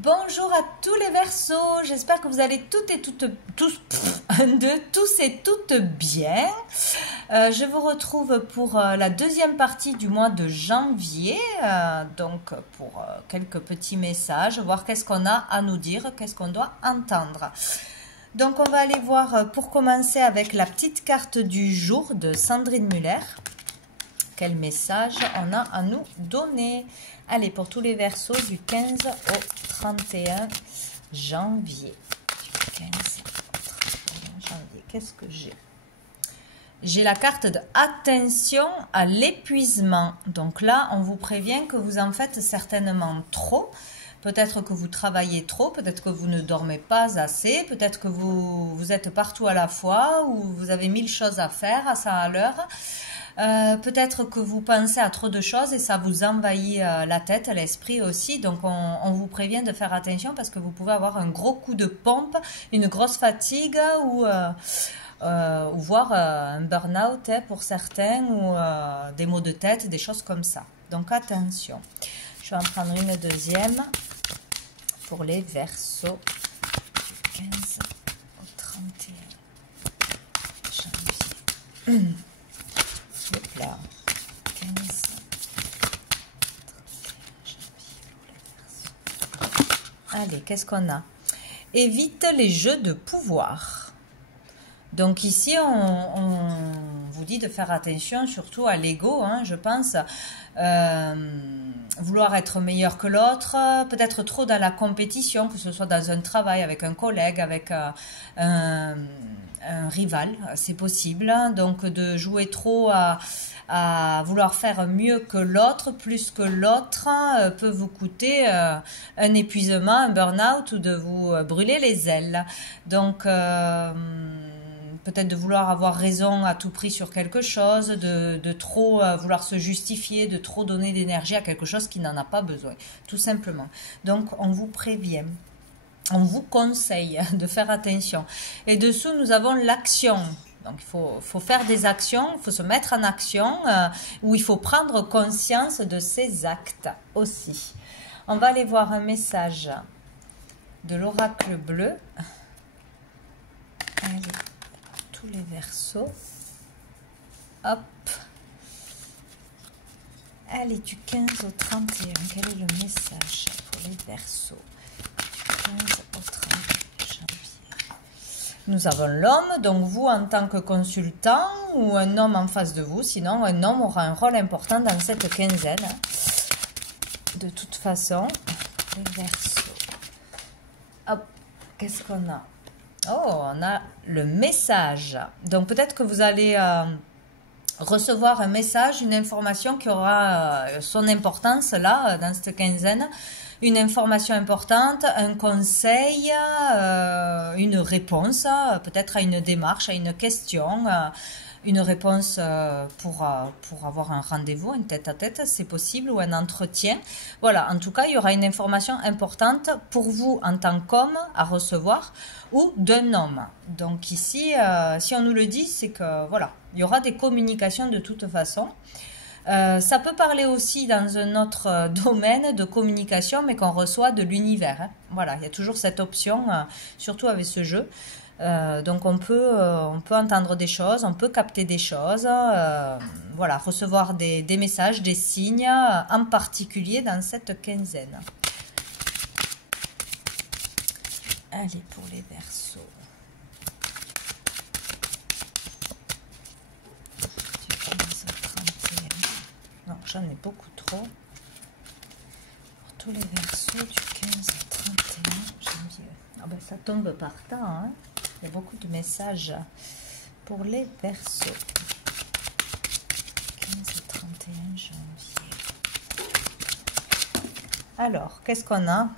Bonjour à tous les Verseaux, j'espère que vous allez tous et toutes bien. Je vous retrouve pour la deuxième partie du mois de janvier, donc pour quelques petits messages, voir qu'est-ce qu'on a à nous dire, qu'est-ce qu'on doit entendre. Donc on va aller voir pour commencer avec la petite carte du jour de Sandrine Muller. Quel message on a à nous donner? Allez, pour tous les Verseaux du 15 au 31 janvier. Du 15 au 31 janvier, qu'est-ce que j'ai? J'ai la carte de attention à l'épuisement. Donc là, on vous prévient que vous en faites certainement trop. Peut-être que vous travaillez trop, peut-être que vous ne dormez pas assez, peut-être que vous êtes partout à la fois ou vous avez 1000 choses à faire à ça à l'heure. Peut-être que vous pensez à trop de choses et ça vous envahit la tête, l'esprit aussi. Donc on vous prévient de faire attention parce que vous pouvez avoir un gros coup de pompe, une grosse fatigue ou voire un burn-out pour certains ou des maux de tête, des choses comme ça. Donc attention. Je vais en prendre une deuxième pour les Verseaux du 15 au 31 janvier. Hop là. 15 31 janvier pour les Verseaux. Allez, qu'est-ce qu'on a? Évite les jeux de pouvoir. Donc ici, on vous dit de faire attention surtout à l'ego, hein, je pense. Vouloir être meilleur que l'autre, peut-être trop dans la compétition, que ce soit dans un travail, avec un collègue, avec un rival, c'est possible. Donc de jouer trop à vouloir faire mieux que l'autre, plus que l'autre, peut vous coûter un épuisement, un burn-out ou de vous brûler les ailes. Donc peut-être de vouloir avoir raison à tout prix sur quelque chose, de trop vouloir se justifier, de trop donner d'énergie à quelque chose qui n'en a pas besoin, tout simplement. Donc, on vous prévient, on vous conseille de faire attention. Et dessous, nous avons l'action. Donc, il faut faire des actions, il faut se mettre en action, où il faut prendre conscience de ses actes aussi. On va aller voir un message de l'oracle bleu. Allez. Les Verseaux. Hop. Allez, du 15 au 31. Quel est le message pour les Verseaux? Du 15 au 31 janvier. Nous avons l'homme, donc vous en tant que consultant ou un homme en face de vous. Sinon, un homme aura un rôle important dans cette quinzaine. De toute façon, les Verseaux. Hop. Qu'est-ce qu'on a? Oh, on a le message. Donc peut-être que vous allez recevoir un message, une information qui aura son importance là, dans cette quinzaine. Une information importante, un conseil, une réponse, peut-être à une démarche, à une question, une réponse pour avoir un rendez-vous, une tête-à-tête, c'est possible, ou un entretien. Voilà, en tout cas, il y aura une information importante pour vous en tant qu'homme à recevoir ou d'un homme. Donc ici, si on nous le dit, c'est que voilà, il y aura des communications de toute façon. Ça peut parler aussi dans un autre domaine de communication, mais qu'on reçoit de l'univers. Hein. Voilà, il y a toujours cette option, surtout avec ce jeu. Donc on peut entendre des choses, on peut capter des choses, voilà, recevoir des messages, des signes, en particulier dans cette quinzaine. Allez, pour les Verseaux. Du 15 au 31. Non, j'en ai beaucoup trop. Pour tous les Verseaux du 15 au 31 janvier. Ah ben ça tombe par temps, hein. Il y a beaucoup de messages pour les Verseaux. 15 et 31 janvier. Alors, qu'est-ce qu'on a?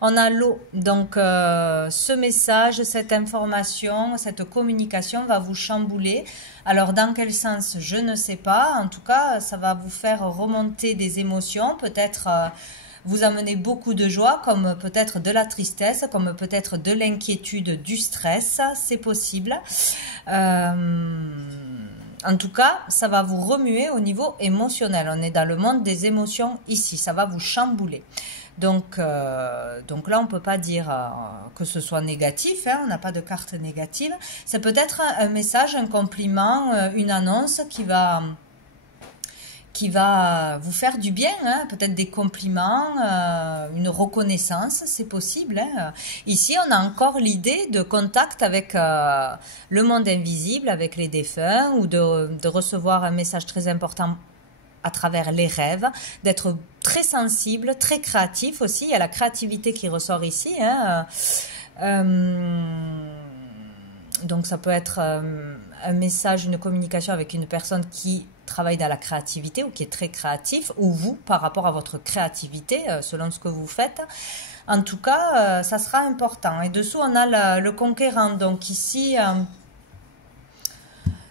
On a l'eau. Donc, ce message, cette information, cette communication va vous chambouler. Alors, dans quel sens? Je ne sais pas. En tout cas, ça va vous faire remonter des émotions. Peut-être vous amener beaucoup de joie, comme peut-être de la tristesse, comme peut-être de l'inquiétude, du stress, c'est possible. En tout cas, ça va vous remuer au niveau émotionnel. On est dans le monde des émotions ici, ça va vous chambouler. Donc là, on ne peut pas dire que ce soit négatif, hein, on n'a pas de carte négative. C'est peut-être un message, un compliment, une annonce qui va vous faire du bien, hein, peut-être des compliments, une reconnaissance, c'est possible. Hein. Ici, on a encore l'idée de contact avec le monde invisible, avec les défunts, ou de recevoir un message très important à travers les rêves, d'être très sensible, très créatif aussi. Il y a la créativité qui ressort ici. Hein. Donc ça peut être un message, une communication avec une personne qui travaille dans la créativité ou qui est très créatif, ou vous par rapport à votre créativité, selon ce que vous faites. En tout cas, ça sera important. Et dessous, on a le conquérant. Donc ici,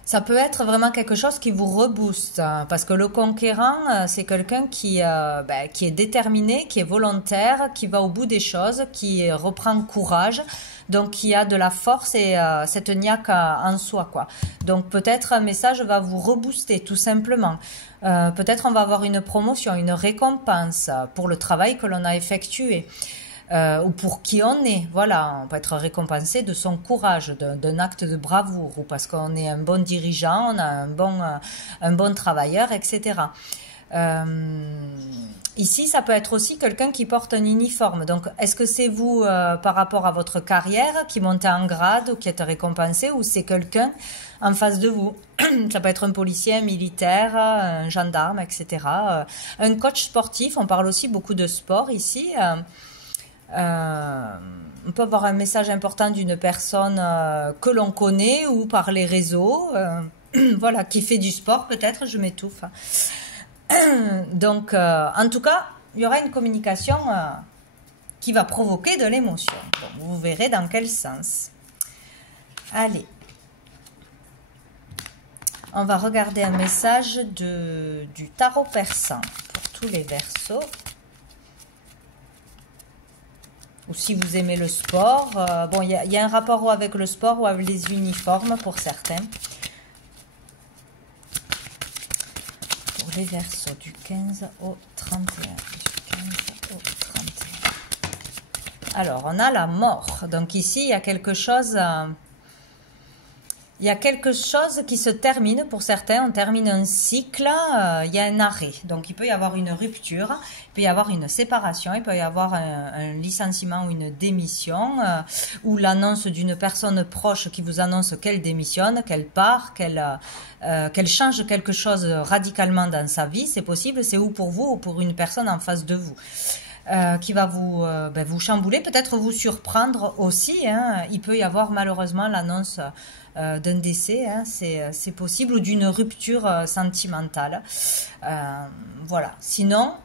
ça peut être vraiment quelque chose qui vous rebooste, parce que le conquérant, c'est quelqu'un qui est déterminé, qui est volontaire, qui va au bout des choses, qui reprend courage, donc qui a de la force et cette niaque en soi, quoi. Donc peut-être un message va vous rebooster, tout simplement. Peut-être on va avoir une promotion, une récompense pour le travail que l'on a effectué. Ou pour qui on est, voilà, on peut être récompensé de son courage, d'un acte de bravoure, ou parce qu'on est un bon dirigeant, on a un bon travailleur, etc. Ici, ça peut être aussi quelqu'un qui porte un uniforme. Donc, est-ce que c'est vous par rapport à votre carrière qui montez en grade ou qui êtes récompensé, ou c'est quelqu'un en face de vous? Ça peut être un policier, un militaire, un gendarme, etc. Un coach sportif, on parle aussi beaucoup de sport ici. On peut avoir un message important d'une personne que l'on connaît ou par les réseaux, voilà, qui fait du sport peut-être, je m'étouffe. Donc, en tout cas, il y aura une communication qui va provoquer de l'émotion. Bon, vous verrez dans quel sens. Allez. On va regarder un message du tarot persan pour tous les Verseaux. Ou si vous aimez le sport. Bon, il y a un rapport ou avec le sport ou avec les uniformes pour certains. Pour les Verseaux du 15 au 31. Du 15 au 31. Alors, on a la mort. Donc ici, il y a quelque chose... Il y a quelque chose qui se termine pour certains, on termine un cycle, il y a un arrêt. Donc il peut y avoir une rupture, il peut y avoir une séparation, il peut y avoir un licenciement ou une démission, ou l'annonce d'une personne proche qui vous annonce qu'elle démissionne, qu'elle part, qu'elle change quelque chose radicalement dans sa vie. C'est possible, c'est ou pour vous ou pour une personne en face de vous. Qui va vous chambouler, peut-être vous surprendre aussi. Hein. Il peut y avoir malheureusement l'annonce d'un décès, hein, c'est possible, ou d'une rupture sentimentale. Voilà. Sinon,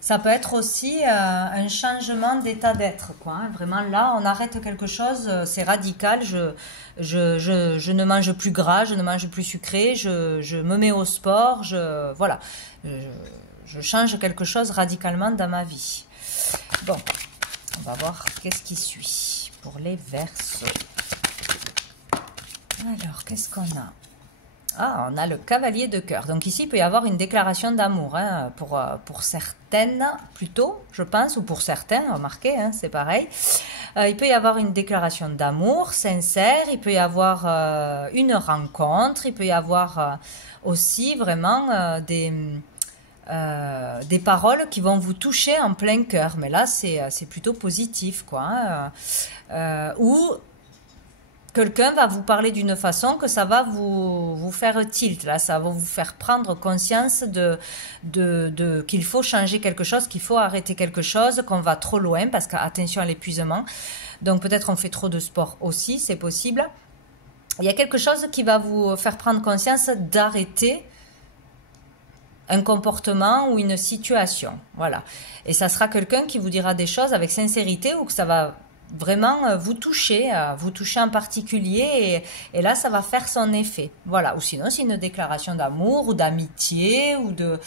ça peut être aussi un changement d'état d'être, quoi. Hein. Vraiment, là, on arrête quelque chose, c'est radical. Je ne mange plus gras, je ne mange plus sucré, je me mets au sport, voilà. Je change quelque chose radicalement dans ma vie. Bon, on va voir qu'est-ce qui suit pour les Verseaux. Alors, qu'est-ce qu'on a? Ah, on a le cavalier de cœur. Donc ici, il peut y avoir une déclaration d'amour, hein, pour certaines, plutôt, je pense, ou pour certains, remarquez, hein, c'est pareil. Il peut y avoir une déclaration d'amour sincère, il peut y avoir une rencontre, il peut y avoir aussi vraiment des paroles qui vont vous toucher en plein cœur, mais là c'est plutôt positif, quoi. Hein. Ou quelqu'un va vous parler d'une façon que ça va vous faire tilt, là, ça va vous faire prendre conscience qu'il faut changer quelque chose, qu'il faut arrêter quelque chose, qu'on va trop loin, parce qu'attention à l'épuisement. Donc peut-être on fait trop de sport aussi, c'est possible. Il y a quelque chose qui va vous faire prendre conscience d'arrêter un comportement ou une situation, voilà. Et ça sera quelqu'un qui vous dira des choses avec sincérité, ou que ça va vraiment vous toucher en particulier, et là ça va faire son effet, voilà. Ou sinon c'est une déclaration d'amour ou d'amitié ou de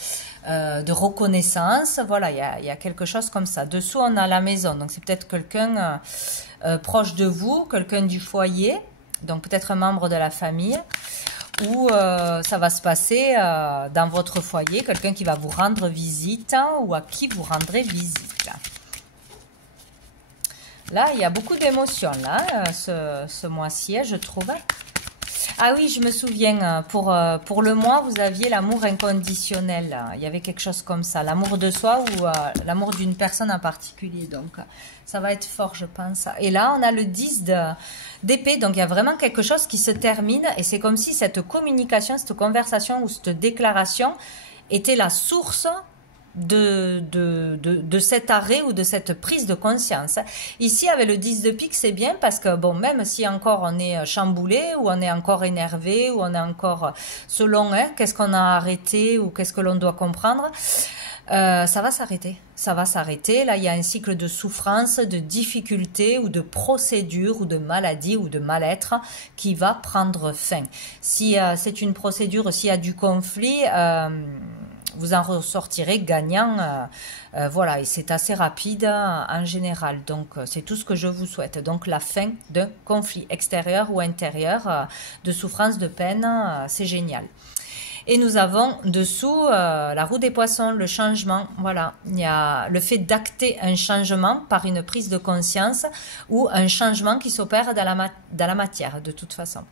reconnaissance, voilà. Il y a quelque chose comme ça. Dessous on a la maison, donc c'est peut-être quelqu'un proche de vous, quelqu'un du foyer, donc peut-être un membre de la famille. ou ça va se passer dans votre foyer, quelqu'un qui va vous rendre visite ou à qui vous rendrez visite. Là, il y a beaucoup d'émotions, là, ce mois-ci, je trouve. Ah oui, je me souviens, pour le mois, vous aviez l'amour inconditionnel. Il y avait quelque chose comme ça, l'amour de soi ou l'amour d'une personne en particulier. Donc, ça va être fort, je pense. Et là, on a le 10 d'épée. Donc, il y a vraiment quelque chose qui se termine. Et c'est comme si cette communication, cette conversation ou cette déclaration était la source de cet arrêt ou de cette prise de conscience. Ici, avec le 10 de pique, c'est bien parce que, bon, même si encore on est chamboulé ou on est encore énervé ou on est encore, selon qu'est-ce qu'on a arrêté ou qu'est-ce que l'on doit comprendre, ça va s'arrêter. Ça va s'arrêter. Là, il y a un cycle de souffrance, de difficulté ou de procédure ou de maladie ou de mal-être qui va prendre fin. Si c'est une procédure, s'il y a du conflit, vous en ressortirez gagnant, voilà, et c'est assez rapide en général. Donc, c'est tout ce que je vous souhaite. Donc, la fin d'un conflit extérieur ou intérieur, de souffrance, de peine, c'est génial. Et nous avons dessous la roue des poissons, le changement. Voilà, il y a le fait d'acter un changement par une prise de conscience ou un changement qui s'opère dans la matière, de toute façon.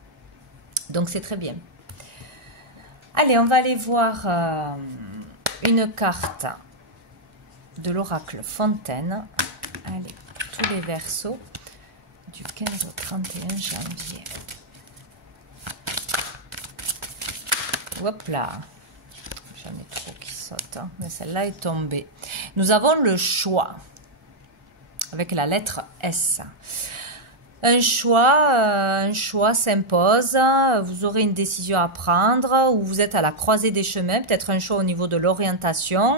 Donc, c'est très bien. Allez, on va aller voir une carte de l'oracle Fontaine. Allez, tous les Verseaux du 15 au 31 janvier. Hop là, j'en ai trop qui sautent, hein, mais celle-là est tombée. Nous avons le choix avec la lettre S. Un choix s'impose, vous aurez une décision à prendre ou vous êtes à la croisée des chemins, peut-être un choix au niveau de l'orientation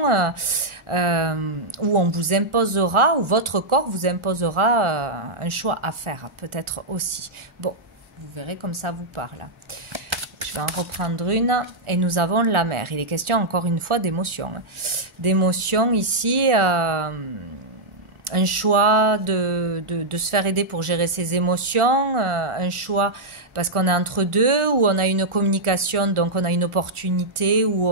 où on vous imposera, ou votre corps vous imposera un choix à faire, peut-être aussi. Bon, vous verrez comme ça vous parle. Je vais en reprendre une et nous avons la mer. Il est question encore une fois d'émotion. D'émotion ici... un choix de se faire aider pour gérer ses émotions, un choix parce qu'on est entre deux, ou on a une communication, donc on a une opportunité, où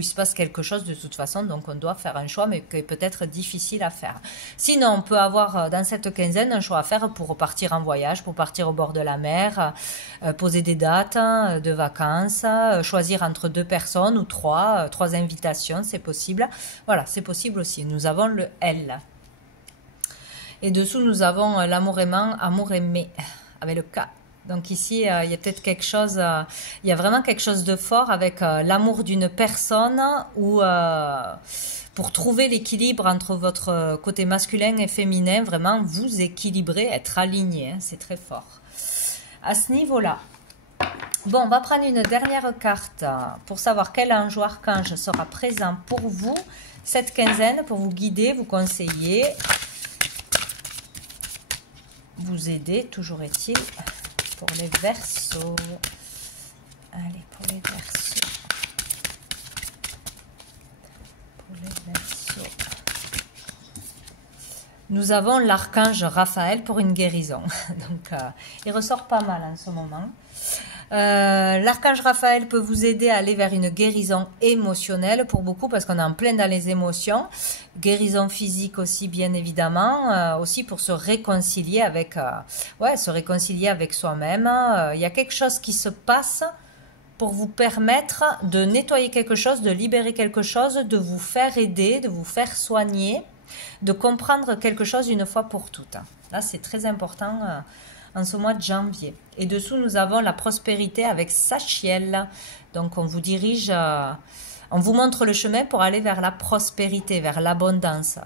il se passe quelque chose de toute façon, donc on doit faire un choix, mais qui est peut-être difficile à faire. Sinon, on peut avoir dans cette quinzaine un choix à faire pour partir en voyage, pour partir au bord de la mer, poser des dates de vacances, choisir entre deux personnes ou trois invitations, c'est possible. Voilà, c'est possible aussi. Nous avons le L. Et dessous, nous avons l'amour aimant, amour aimé, avec le K. Donc ici, il y a peut-être quelque chose, il y a vraiment quelque chose de fort avec l'amour d'une personne ou pour trouver l'équilibre entre votre côté masculin et féminin, vraiment vous équilibrer, être aligné, hein, c'est très fort. À ce niveau-là, bon, on va prendre une dernière carte pour savoir quel ange ou archange sera présent pour vous cette quinzaine, pour vous guider, vous conseiller, vous aider, toujours est-il, pour les Verseaux. Allez, pour les Verseaux. Pour les Verseaux. Nous avons l'archange Raphaël pour une guérison. Donc, il ressort pas mal en ce moment. L'archange Raphaël peut vous aider à aller vers une guérison émotionnelle pour beaucoup, parce qu'on est en plein dans les émotions. Guérison physique aussi, bien évidemment, aussi pour se réconcilier avec soi-même. Il y a quelque chose qui se passe pour vous permettre de nettoyer quelque chose, de libérer quelque chose, de vous faire aider, de vous faire soigner, de comprendre quelque chose une fois pour toutes. Là, c'est très important en ce mois de janvier. Et dessous, nous avons la prospérité avec Sachiel. Donc, on vous dirige, on vous montre le chemin pour aller vers la prospérité, vers l'abondance.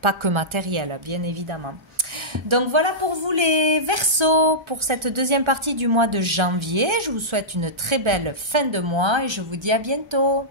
Pas que matériel, bien évidemment. Donc, voilà pour vous les Verseaux, pour cette deuxième partie du mois de janvier. Je vous souhaite une très belle fin de mois et je vous dis à bientôt.